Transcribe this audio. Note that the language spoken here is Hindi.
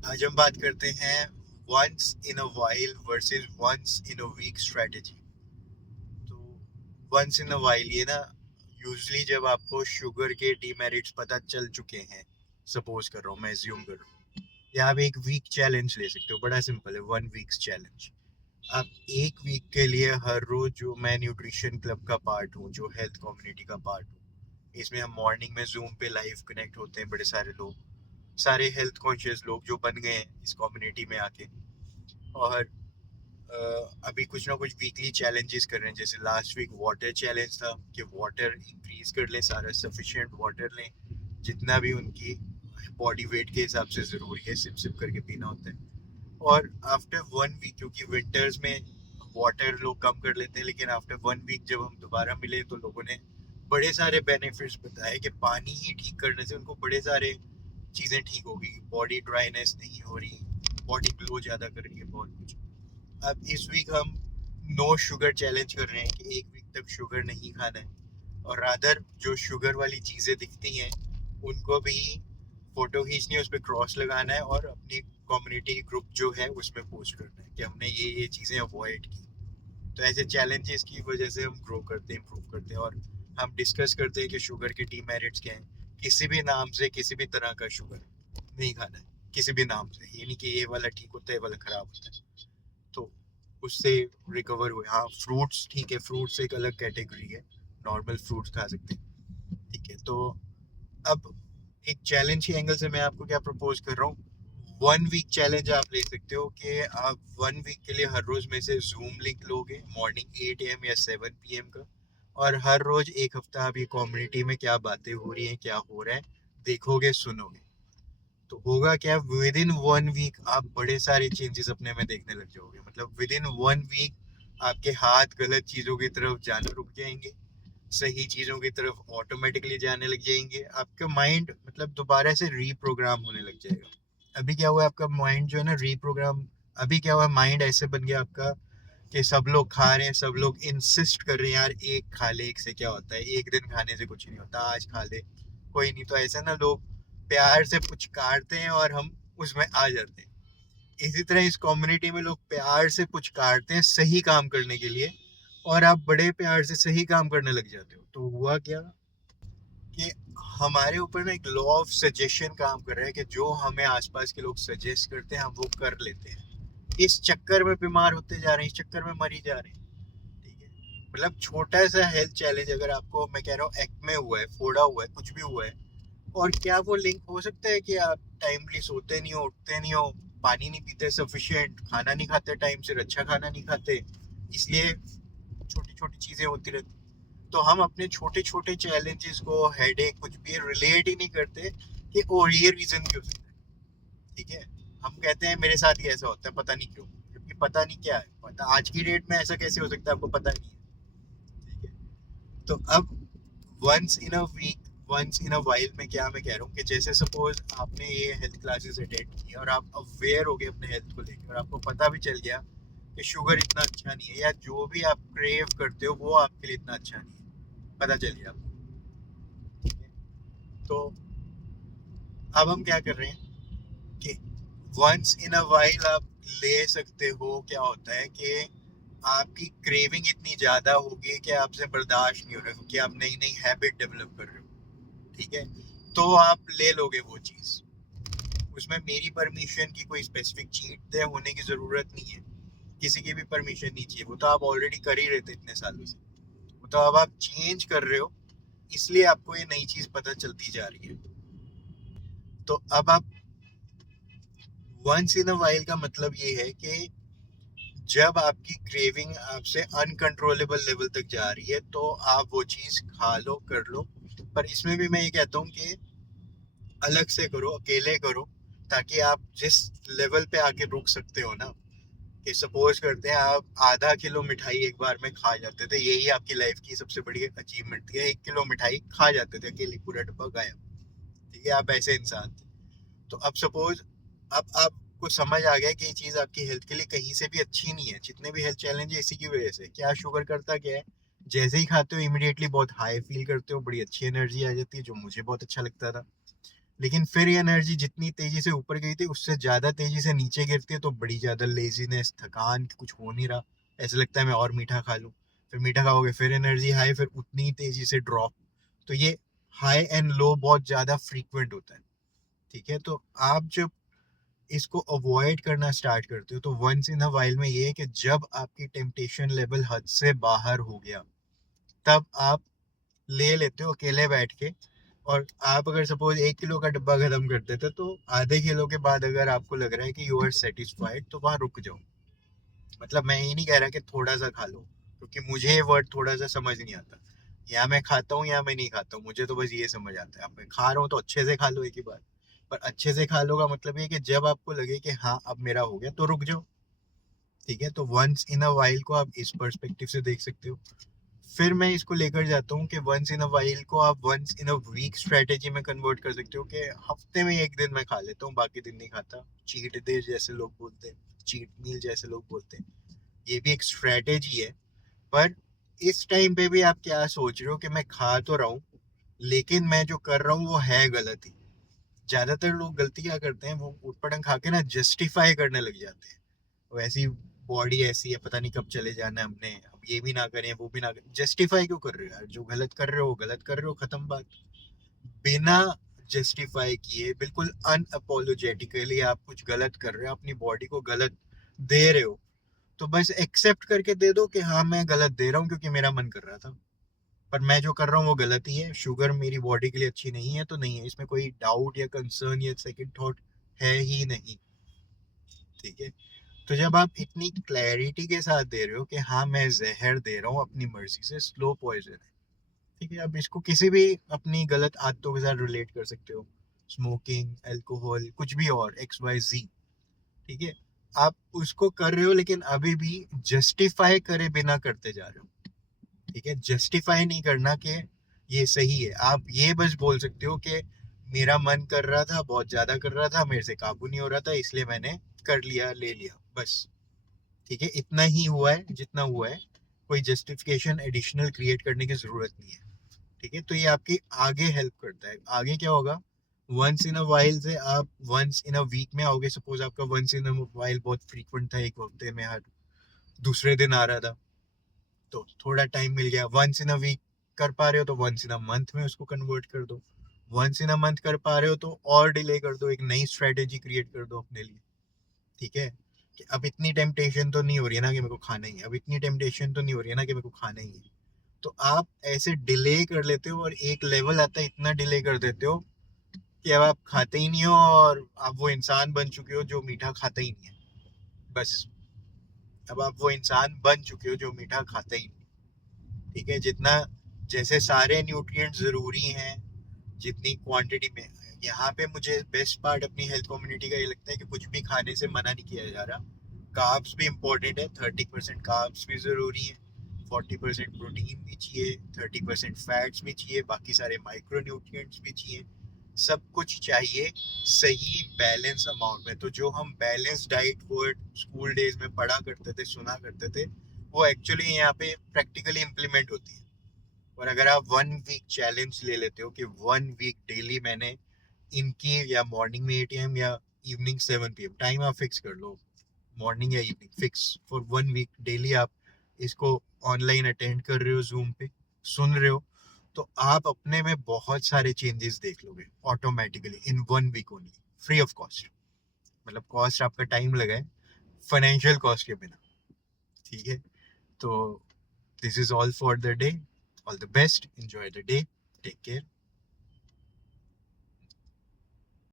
आज हम बात करते हैं once in a while versus once in a week strategy. तो वंस इन अ वाइल ये ना यूजली जब आपको शुगर के डीमेरिट्स पता चल चुके हैं, सपोज कर रहा हूँ, मैं एज्यूम कर रहा हूँ, या आप एक वीक चैलेंज ले सकते हो। बड़ा सिंपल है, 1 वीक्स चैलेंज। आप 1 वीक के लिए हर रोज, जो मैं न्यूट्रिशन क्लब का पार्ट हूँ, जो हेल्थ कम्युनिटी का पार्ट हूँ, इसमें हम मॉर्निंग में जूम पे लाइव कनेक्ट होते हैं, बड़े सारे लोग, सारे हेल्थ कॉन्शियस लोग जो बन गए हैं इस कम्युनिटी में आके। और अभी कुछ ना कुछ वीकली चैलेंजेस कर रहे हैं। जैसे लास्ट वीक वाटर चैलेंज था कि वाटर इंक्रीज कर लें, सारा सफिशिएंट वाटर लें, जितना भी उनकी बॉडी वेट के हिसाब से ज़रूरी है, सिप सिप करके पीना होता है। और आफ्टर 1 वीक, क्योंकि विंटर्स में वाटर लोग कम कर लेते हैं, लेकिन आफ्टर 1 वीक जब हम दोबारा मिले तो लोगों ने बड़े सारे बेनिफिट्स बताए कि पानी ही ठीक करने से उनको बड़े सारे चीज़ें ठीक हो गई, बॉडी ड्राइनेस नहीं हो रही, बॉडी ग्लो ज़्यादा कर रही है, बहुत कुछ। अब इस वीक हम नो शुगर चैलेंज कर रहे हैं कि 1 वीक तक शुगर नहीं खाना है, और रादर जो शुगर वाली चीज़ें दिखती हैं उनको भी फोटो खींचनी है, उस पर क्रॉस लगाना है और अपनी कम्युनिटी ग्रुप जो है उसमें पोस्ट करना है कि हमने ये चीज़ें अवॉइड की। तो ऐसे चैलेंजेस की वजह से हम ग्रो करते हैं, इम्प्रूव करते हैं, और हम डिस्कस करते हैं कि शुगर के डीमेरिट्स क्या हैं। किसी भी नाम से किसी भी तरह का शुगर नहीं खाना है, किसी भी नाम से। ये नहीं कि ये वाला ठीक होता है, ये वाला खराब होता है। तो उससे रिकवर हुए। हाँ, फ्रूट्स ठीक है, फ्रूट्स एक अलग कैटेगरी है, नॉर्मल फ्रूट्स खा सकते हैं, ठीक है। तो अब एक चैलेंज के एंगल से मैं आपको क्या प्रपोज कर रहा हूँ, 1 वीक चैलेंज आप ले सकते हो कि आप 1 वीक के लिए हर रोज में से जूम लिंक लोगे मॉर्निंग 8 AM या 7 PM का, और हर रोज एक हफ्ता आप ये कम्युनिटी में क्या बातें हो रही हैं, क्या हो रहा है, देखोगे, सुनोगे। तो होगा क्या, विद इन 1 वीक आप बड़े सारे चेंजेस अपने में देखने लग जाओगे। मतलब विद इन 1 वीक आपके हाथ गलत चीजों की तरफ जाना रुक जाएंगे, सही चीजों की तरफ ऑटोमेटिकली जाने लग जाएंगे। आपका माइंड मतलब दोबारा से रीप्रोग्राम होने लग जाएगा। अभी क्या हुआ है, आपका माइंड जो है ना रीप्रोग्राम, अभी क्या हुआ, माइंड ऐसे बन गया आपका कि सब लोग खा रहे हैं, सब लोग इंसिस्ट कर रहे हैं, यार एक खा ले, एक से क्या होता है, एक दिन खाने से कुछ नहीं होता, आज खा ले, कोई नहीं। तो ऐसा ना, लोग प्यार से पुचकारते हैं और हम उसमें आ जाते हैं। इसी तरह इस कम्युनिटी में लोग प्यार से पुचकारते हैं सही काम करने के लिए, और आप बड़े प्यार से सही काम करने लग जाते हो। तो हुआ क्या कि हमारे ऊपर ना एक लॉ ऑफ सजेशन काम कर रहा है कि जो हमें आसपास के लोग सजेस्ट करते हैं हम वो कर लेते हैं। इस चक्कर में बीमार होते जा रहे हैं, इस चक्कर में मरी जा रहे हैं, ठीक है। मतलब छोटा सा हेल्थ चैलेंज अगर आपको, मैं कह रहा हूँ, एक्ने हुआ है, फोड़ा हुआ है, कुछ भी हुआ है, और क्या वो लिंक हो सकता है कि आप टाइमली सोते नहीं हो, उठते नहीं हो, पानी नहीं पीते सफिशिएंट, खाना नहीं खाते टाइम से, अच्छा खाना नहीं खाते, इसलिए छोटी छोटी चीजें होती रहती। तो हम अपने छोटे छोटे चैलेंजेस को, हेडेक, कुछ भी रिलेट ही नहीं करते कि ओ ये रीजन भी हो सकता है, ठीक है। हम कहते हैं मेरे साथ ही ऐसा होता है, पता नहीं क्यों, जबकि पता नहीं क्या है, पता आज की डेट में ऐसा कैसे हो सकता है आपको पता नहीं है, ठीक है। तो अब once in a week, once in a while में क्या मैं कह रहा हूँ कि जैसे सपोज आपने ये हेल्थ क्लासेस अटेंड की और आप अवेयर हो गए अपने हेल्थ को लेकर, और आपको पता भी चल गया कि शुगर इतना अच्छा नहीं है, या जो भी आप क्रेव करते हो वो आपके लिए इतना अच्छा नहीं है, पता चल गया आपको, ठीक है। तो अब हम क्या कर रहे हैं कि वंस इन अ वाइल आप ले सकते हो। क्या होता है कि आपकी क्रेविंग इतनी ज्यादा होगी कि आपसे बर्दाश्त नहीं हो रहा, क्योंकि आप नई नई हैबिट डेवलप कर रहे हो, ठीक है। तो आप ले लोगे वो चीज, उसमें मेरी परमिशन की कोई स्पेसिफिक चीट डे होने की जरूरत नहीं है, किसी की भी परमिशन नहीं चाहिए, वो तो आप ऑलरेडी कर ही रहे थे इतने सालों से। वो तो अब आप चेंज कर रहे हो, इसलिए आपको ये नई चीज पता चलती जा रही है। तो अब आप वंस इन अ वाइल का मतलब ये है कि जब आपकी क्रेविंग आपसे अनकंट्रोलेबल लेवल तक जा रही है तो आप वो चीज खा लो, कर लो। पर इसमें भी मैं ये कहता हूँ कि अलग से करो, अकेले करो, ताकि आप जिस लेवल पे आके रुक सकते हो ना, कि सपोज करते हैं आप ½ किलो मिठाई एक बार में खा जाते थे, यही आपकी लाइफ की सबसे बड़ी अचीवमेंट थी, 1 किलो मिठाई खा जाते थे अकेले, पूरा डब्बा गायब, ठीक है, आप ऐसे इंसान थे। तो अब सपोज, अब आपको समझ आ गया कि ये चीज आपकी हेल्थ के लिए कहीं से भी अच्छी नहीं है, जितने भी हेल्थ चैलेंज है इसी की वजह से। क्या शुगर करता क्या है, जैसे ही खाते हो इमिडिएटली बहुत हाई फील करते हो, बड़ी अच्छी एनर्जी आ जाती है, जो मुझे बहुत अच्छा लगता था। लेकिन फिर ये एनर्जी जितनी तेजी से ऊपर गई थी उससे ज्यादा तेजी से नीचे गिरती है, तो बड़ी ज्यादा लेजीनेस, थकान, कुछ हो नहीं रहा, ऐसा लगता है मैं और मीठा खा लूं। फिर मीठा खाओगे फिर एनर्जी हाई, फिर उतनी ही तेजी से ड्रॉप। तो ये हाई एंड लो बहुत ज्यादा फ्रीक्वेंट होता है। ठीक है, तो आप जब इसको अवॉइड करना स्टार्ट करते हो तो वंस इन अ वाइल में ये है कि जब आपकी टेम्पटेशन लेवल हद से बाहर हो गया, तब आप ले लेते हो अकेले बैठ के। और आप अगर सपोज 1 किलो का डब्बा खत्म कर देते तो आधे किलो के बाद अगर आपको लग रहा है कि यू आर सेटिस्फाइड तो वहां रुक जाओ। मतलब मैं ये नहीं कह रहा कि थोड़ा सा खा लो, क्योंकि मुझे ये वर्ड थोड़ा सा समझ नहीं आता। या मैं खाता हूँ या मैं नहीं खाता हूँ, मुझे तो बस ये समझ आता है। अब मैं खा रहा हूँ तो अच्छे से खा लो एक ही बार। पर अच्छे से खा लो का मतलब ये कि जब आपको लगे कि हाँ अब मेरा हो गया तो रुक जाओ। ठीक है, तो वंस इन अ वाइल को आप इस पर्सपेक्टिव से देख सकते हो। फिर मैं इसको लेकर जाता हूँ कि वंस इन अ वाइल को आप once in a week strategy में कन्वर्ट कर सकते हो, कि हफ्ते में एक दिन मैं खा लेता हूँ, बाकी दिन नहीं खाता। चीट डे जैसे लोग बोलते हैं, चीट मील जैसे लोग बोलते हैं, ये भी एक स्ट्रेटेजी है। पर इस टाइम पे भी आप क्या सोच रहे हो कि मैं खा तो रहा हूँ, लेकिन मैं जो कर रहा हूँ वो है गलत ही। ज्यादातर लोग गलती क्या करते हैं, वो उटपटंग खा के ना जस्टिफाई करने लग जाते हैं। वैसी बॉडी ऐसी है, पता नहीं कब चले जाना है हमने, अब ये भी ना करें वो भी ना करें। जस्टिफाई क्यों कर रहे हो यार? जो गलत कर रहे हो गलत कर रहे हो, खत्म बात। बिना जस्टिफाई किए बिल्कुल अनअपोलोजेटिकली आप कुछ गलत कर रहे हो, अपनी बॉडी को गलत दे रहे हो, तो बस एक्सेप्ट करके दे दो कि हाँ मैं गलत दे रहा हूँ क्योंकि मेरा मन कर रहा था। पर मैं जो कर रहा हूँ वो गलत ही है, शुगर मेरी बॉडी के लिए अच्छी नहीं है तो नहीं है, इसमें कोई डाउट या कंसर्न या सेकंड थॉट है ही नहीं। ठीक है, तो जब आप इतनी क्लैरिटी के साथ दे रहे हो कि हाँ मैं जहर दे रहा हूँ अपनी मर्जी से, स्लो पॉइजन है। ठीक है, आप इसको किसी भी अपनी गलत आदतों के साथ रिलेट कर सकते हो, स्मोकिंग, अल्कोहल, कुछ भी और XYZ। ठीक है, आप उसको कर रहे हो लेकिन अभी भी जस्टिफाई करे बिना करते जा रहे हो। ठीक है, जस्टिफाई नहीं करना कि ये सही है, आप ये बस बोल सकते हो कि मेरा मन कर रहा था, बहुत ज्यादा कर रहा था, मेरे से काबू नहीं हो रहा था, इसलिए मैंने कर लिया, ले लिया, बस। ठीक है, इतना ही हुआ है जितना हुआ है, कोई जस्टिफिकेशन एडिशनल क्रिएट करने की जरूरत नहीं है। ठीक है, तो ये आपकी आगे हेल्प करता है। आगे क्या होगा, वंस इन अ वाइल से आप वंस इन अ वीक में आओगे। सपोज आपका वंस इन अ वाइल बहुत फ्रीक्वेंट था, एक हफ्ते में हर दूसरे दिन आ रहा था, तो थोड़ा टाइम मिल गया। वंस इन अ वीक कर पा रहे हो तो वंस इन अ मंथ में उसको कन्वर्ट कर दो। वंस इन अ मंथ कर पा रहे हो तो और डिले कर दो, एक नई स्ट्रेटेजी क्रिएट कर दो अपने लिए। ठीक है, कि अब इतनी टेम्पटेशन तो नहीं हो रही है ना कि मेरे को खाना ही है, अब इतनी टेम्पटेशन तो नहीं हो रही है ना कि मेरे को खाना ही है। तो आप ऐसे डिले कर लेते हो और एक लेवल आता है, इतना डिले कर देते हो कि अब आप खाते ही नहीं हो और आप वो इंसान बन चुके हो जो मीठा खाता ही नहीं है। बस, अब आप वो इंसान बन चुके हो जो मीठा खाता ही नहीं। ठीक है, जितना, जैसे सारे न्यूट्रिएंट जरूरी हैं जितनी क्वांटिटी में, यहाँ पे मुझे बेस्ट पार्ट अपनी हेल्थ कम्युनिटी का ये लगता है कि कुछ भी खाने से मना नहीं किया जा रहा। कार्ब्स भी इंपॉर्टेंट है, 30% कार्ब्स भी जरूरी है, 40% प्रोटीन भी चाहिए, 30% फैट्स भी चाहिए, बाकी सारे माइक्रो न्यूट्रिएंट्स भी चाहिए। सब कुछ चाहिए सही बैलेंस अमाउंट में। तो जो हम balance diet word school days में पढ़ा करते थे, सुना करते थे, वो एक्चुअली यहाँ पे प्रैक्टिकली इम्प्लीमेंट होती है। और अगर आप 1 वीक चैलेंज ले लेते हो कि 1 वीक डेली मैंने इनकी, या मॉर्निंग में 8 AM या इवनिंग 7 PM टाइम आप फिक्स कर लो, मॉर्निंग या evening fix for 1 week daily, आप इसको ऑनलाइन अटेंड कर रहे हो, जूम पे सुन रहे हो, तो आप अपने में बहुत सारे चेंजेस देख लोगे automatically in 1 week only, free of cost. मतलब कॉस्ट आपका टाइम लगा है, फाइनेंशियल कॉस्ट के बिना। ठीक है, तो this is all for the day, all the best, enjoy the day, take care.